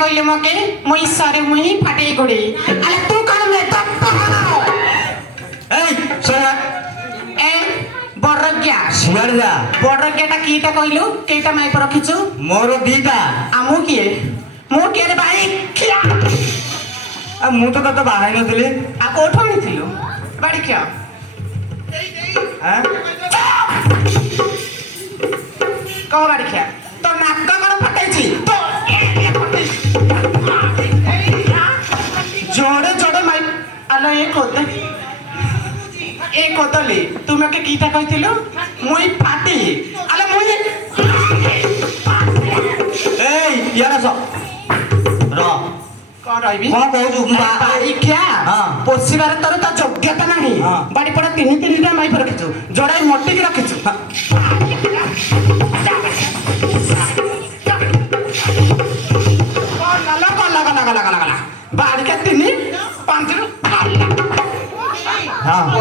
କହିଲେ ମକେ ମୁଇଁ ସାରେ ମୁଇଁ ଫାଟେଇ ଗୋଡେ ଆରେ ତୁ କଣ ମେକଅପ କର এই সোনা ଏ ବଡରଜ୍ଞା ସିଆଡେ ଯା ବଡରଜ୍ଞାଟା କିଟା କହିଲୁ କେଇଟା ମାଇପ ରଖିଛୁ ମୋର ଦିଟା ମୁଁ କିଏ ରେ ଭାଇ ମୁଁ ତ ତତେ ବାହା ହେଇ ନଥିଲି ଆଉ କୋଉଠୁ ଆଣିଥିଲୁ ବାଡି ଖିଆ କହ ବାଡି ଖିଆ ତୋ ନାକ କଣ ଫଟେଇଛି जोड़े जोड़े माई आलो ए कोदले तू मके कीटा कहिथिलु मुई फाटी आलो मुई এই ইয়ার আস র कौन रहिबी कौन कहू बाड़ी क्या पोसीबार तोर त योग्यता नाही बाड़ी पड़ा तीन तीनटा माई पर रखिछु जोड़ाई मोटी के रखिछु गला बाड़ी के तीन पांच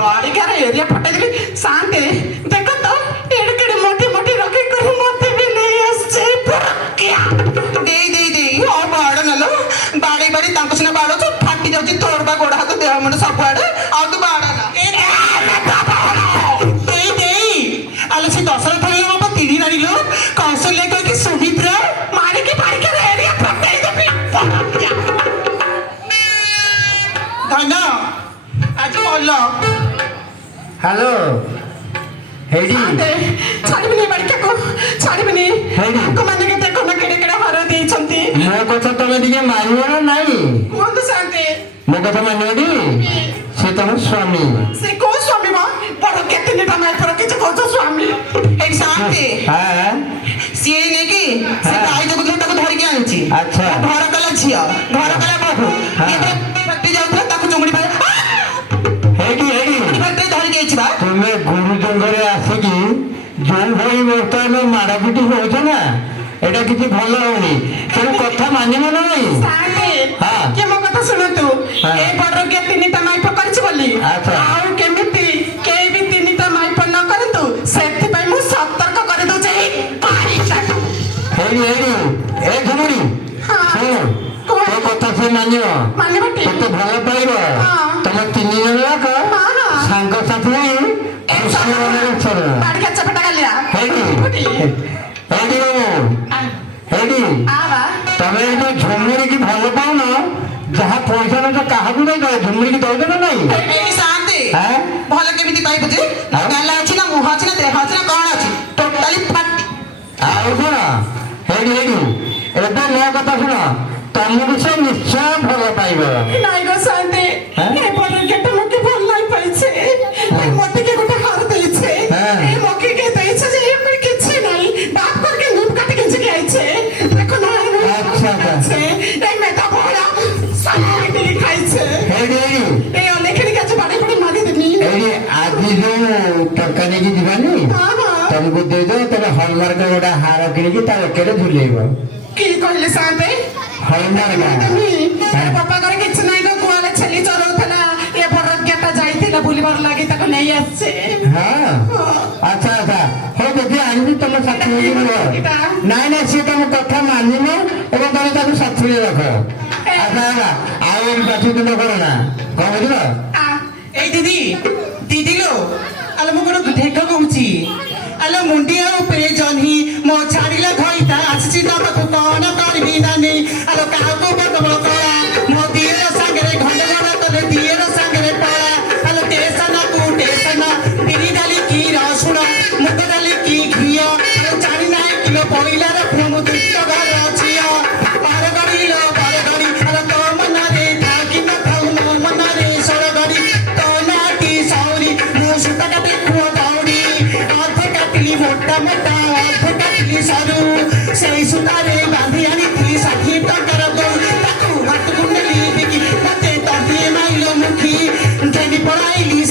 बाड़ी के एरिया फटे दिली शांति देखो तो एड़केड़े मोटी मोटी रखी करू मते भी नहीं आछे क्या दे और बाड़ नलो बाड़ी बाड़ी तांको सिना बाड़ो तो फाटी जाउची तोड़बा गोड़ हाथ देह मन सब आड़े आ तू बाड़ा ना दे आले से दसरा थले बाबा तीड़ी नारी लो कौशल्य को की सुमित्रा मारे के बाड़ी के एरिया फटे दे धन आज बोलो हेलो हेडी छाड़बी नहीं बाड़ी को छाड़बी नहीं हेडी को माने के देखो ना केड़े केड़े हर देई छंती मो कथा तमे दिके मारियो ना नाही कोन तो शांति मो कथा मानियोडी से तम स्वामी से को स्वामी मा बड़ केतने टाइम पर के को स्वामी एक शांति हां सिए ने की से गाई जब ताको धरि के आनछि अच्छा घर कला छिया घर कला बाबू ये फट्टी जाउतला ताको चुंगड़ी भाई हेडी फट्टी धरि के छिबा तुमे गुरु जंगरे आसे की जो भाई वर्तमान मारापिटी होछ ना एटा किछि भलो होनी तेरे कथा मानिबो ना नहीं शांति हां के मो कथा सुन तू ए बड़ के तीनटा माई पकड़छि बोली अच्छा आउ केमिति के भी तीनटा माई पर न करतु सेति पई मु सतर्क कर दउ छै पारी चाट हेडी ए घमड़ी सुन तो कथा से मानियो मानिबटी तो भलो पाइबो तमे तीन जन लोक संग साथी एक साथ बाड़ी के चपटा गलिया हेडी बाबू हेडी आवा तमे जो झुमरी की भलो पाउ ना जहा पैसा न तो काहा को नहीं दे झुमरी की दे ना नहीं ए शांति हैं भलो केमिति पाइबो जे गाला अछि ना मुहा अछि ना देह अछि ना कोन अछि टोटली फाटी आउ कोन हेडी एबे नो कथा सुन तमु से निश्चय भलो पाइबो नहीं गो शांति ए बड़ के तो मके भल नहीं पाइछे मते के गोटे हार देइछे ए मके के देइछे जे एमे किछि नहीं बात करके नुम काट के जे आइछे देखो ना अच्छा ए मैं तो बोला साला के खाइछे हेडी ए लेखनी के बाड़े पड़े मागे देनी हेडी आदि जो टरकाने की दीवानी तुमको दे दो तबे हॉलमार्क गोटा हार किनी की ता केरे झुलेइबो की कहले शांति हॉलमार्क पापा करे किछ नहीं गो गोवाले छली चरौथला ए बड़रज्ञाटा जाइथिला बुलिबार लागि ताको नहीं आछे हां अच्छा हो देखि आनी तुम साथी होई नहीं से तुम कथा मानिनो एवं तुम ताको साथी रख अच्छा आउ पाछी तुम करो ना कह बुझलो ए दीदी लो आलो मो कोनो ढेक कहूची आलो मुंडिया ऊपर जन्ही मो छाड़ीला धइता आछि त तो कोन करबी ना नहीं आलो काहा को बदबो करा मो दिएर संगरे घंडे घंडे तले दिएर संगरे पाला आलो टेसना तू टेसना बिरी डाली की रसुण मुग डाली की घिया आलो 4 किलो पइला रे फ्रम दुष्ट घर छिया पार गड़ीलो पार गड़ी आलो तो मना रे थाकी न थाउ न मना रे सर गड़ी तो नाटी सौरी मु सुता काटे खुआ दौड़ी आधे काटली मोटा मोटा आधे काटली सरू सेई सुतारे बांधी आनी 60 टंकार गो ताकू हाथ कुंडली बिकी मते तंती माइलो मुखी जेनी पड़ाइली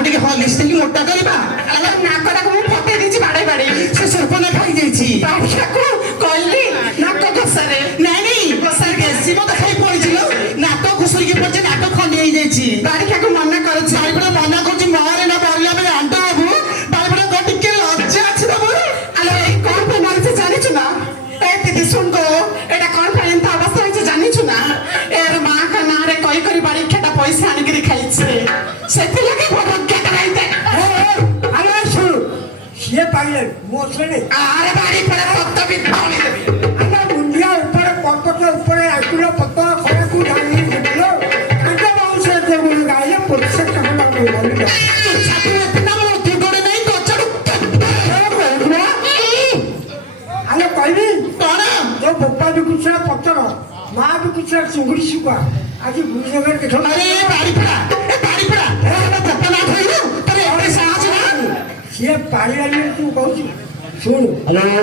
ତାକୁ ଟିକେ ହଲିସ୍ ଦେଇକି ମୋଟା କରିବା। ଆଲୋ ନାକଟାକୁ ମୁଁ ଫଟେଇ ଦେଇଛି ବାଡେଇ ବାଡେଇ। ସେ ସର୍ପନା ଖାଇଯାଇଛି। ବାଡ଼ିଆକୁ କହିଲି ନାକ ଘୋଷାରେ। ନାଇଁ ନାଇଁ ଘୋଷାରେ ବେଶୀ ମତେ ଖାଇ ପଡିছিল। ନାକ ଘୁଷୁରିକି ପଡିଛି, ନାକ ଖଣ୍ଡି ହେଇଯାଇଛି। ବାଡ଼ିଆକୁ ମନା କରୁଛି। ବାରିପଡ଼ା ମନା କରୁଛି ମରେ ନା ବଢିଲା ବେଳେ ଆଣ୍ଡ ହବୁ। ବାରିପଡ଼ା ଟିକେ ଲଜ୍ଜା ଅଛି ତମର। ଆଲୋ ଏଇ କଣ ପାଇଁ ମାରିଛି ଜାଣିଛୁ ନା? ଏ ଦିଦି ଶୁଣ ଗୋ, ଏଇଟା କଣ ପାଇଁ ଏମିତି ଅବସ୍ଥା ହେଇଛି ଜାଣିଛୁ ନା? ଏର ମାଙ୍କ ନାଁରେ କହି କରି ବାড়ি ଖେଟା ପଇସା ଆଣିକିରି ଖାଇছে। ସେଥିଲାଗି ଭଗଟା ହେଇତେ। আরে শুরু সে পাইলে মোসলে আরে বাড়ি পড়ে রক্ত বিদ্যানি দেবি। আমরা মুন্ডিয়া উপরে পর্বতের উপরে আইকুলো পত্তা খয়াকু ঢালি দিল কাটা বাউসে করবো গাইলে পরিষ্কার কেমন লাগবে বলি না ତୁ ଛାତି ଏତେ ନା ମତେ ଗୋଡେ ନେଇ ଗଛରୁ আরে কইবি କଣ তো বোপা বিকুছরা পত্তর মা বিকুছরা চিঙ্গুড়ি শুকা আজি বুঝেবার দেখো আরে বারিপଡ଼ା ଏ ପପା ନା ଖାଇଲୁ ତୋର ଏତେ ସାହସ ନା সে পাইলে তুই কইছি শুন ହ୍ୟାଲୋ